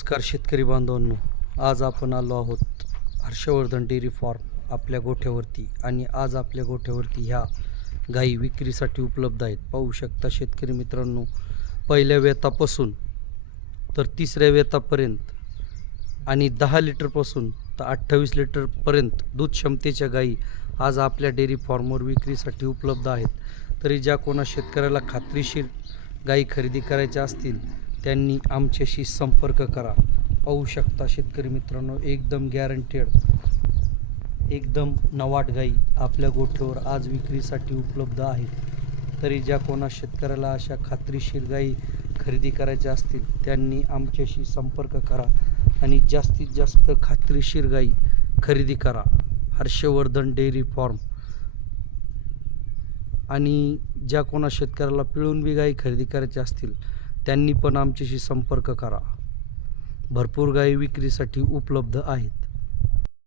नमस्कार शेतकरी बांधवांनो, आज आपण आलो आहोत हर्षवर्धन डेअरी फार्म आपल्या गोठ्यावरती. आणि आज आपल्या गोठ्यावरती ह्या गाई विक्रीसाठी उपलब्ध आहेत. पाहू शकता शेतकरी मित्रांनो, पहिल्या वेतापासून तर तिसऱ्या वेतापर्यंत आणि 10 लिटरपासून तर 28 लिटरपर्यंत दूध क्षमतेच्या गाई आज आपल्या डेअरी फार्मवर विक्रीसाठी उपलब्ध आहेत. तरी ज्या कोणा शेतकऱ्याला खात्रीशीर गाई खरेदी करायच्या असतील त्यांनी आमच्याशी संपर्क करा. पाहू शकता शेतकरी मित्रांनो, एकदम गॅरंटेड, एकदम नवाट गाई आपल्या गोठ्यावर आज विक्रीसाठी उपलब्ध आहेत. तरी ज्या कोणा शेतकऱ्याला अशा खात्रीशीर गाई खरेदी करायच्या असतील त्यांनी आमच्याशी संपर्क करा आणि जास्तीत जास्त खात्रीशीर गाई खरेदी करा. Harshvardhan dairy farm. आणि ज्या कोणा शेतकऱ्याला पिळून बी गाई खरेदी करायच्या असतील त्यांनी पण आमच्याशी संपर्क करा. भरपूर गाई विक्रीसाठी उपलब्ध आहेत.